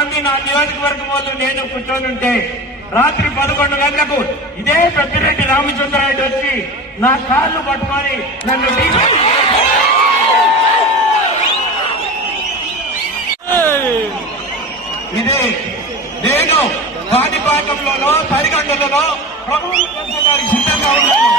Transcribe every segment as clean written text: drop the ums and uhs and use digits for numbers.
మంది నా నియోజకవర్గం వాళ్ళు నేను కూర్చొని రాత్రి 11 గంటలకు ఇదే పెద్దిరెడ్డి రామచంద్రారెడ్డి వచ్చి నా కాళ్ళు పట్టుకొని నన్ను ఇదే నేను కాణిపాకంలోనో తరిగండలలో ప్రభుత్వం గారికి సిద్ధంగా ఉన్నాను.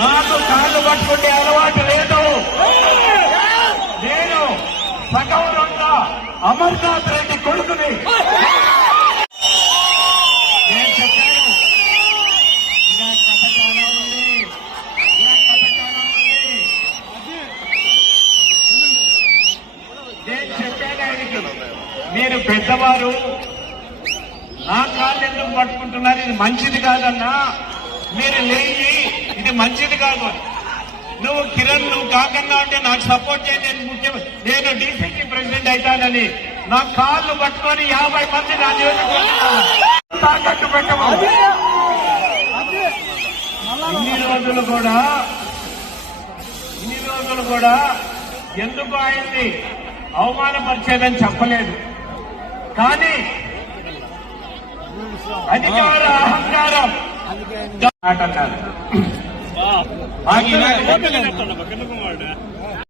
నాకు కాళ్ళు పట్టుకుంటే అలవాటు లేదు. నేను సగౌరవంగా అమర్నాథ్ రెడ్డి కొడుకుని నేను చెప్పాను. ఇలా కథ చాలా ఉంది, ఇలా కథ చాలా ఉంది. నేను చెప్పాను ఆయనకి, మీరు పెద్దవారు నా కాళ్ళు ఎందుకు పట్టుకుంటున్నారు, ఇది మంచిది కాదన్నా, మీరు లేచి ఇది మంచిది కాదు. నువ్వు కిరణ్ నువ్వు కాకన్నా అంటే నాకు సపోర్ట్ చేయండి, నేను డీసీసీ ప్రెసిడెంట్ అవుతానని నా కాళ్ళు పట్టుకొని 50 మంది నా నియోజకవర్గం తాకట్టు పెట్టము. ఇన్ని రోజులు కూడా ఎందుకు ఆయన్ని అవమానపరిచేదని చెప్పలేదు. కానీ అధికార అహంకారం ఆటన్నారు.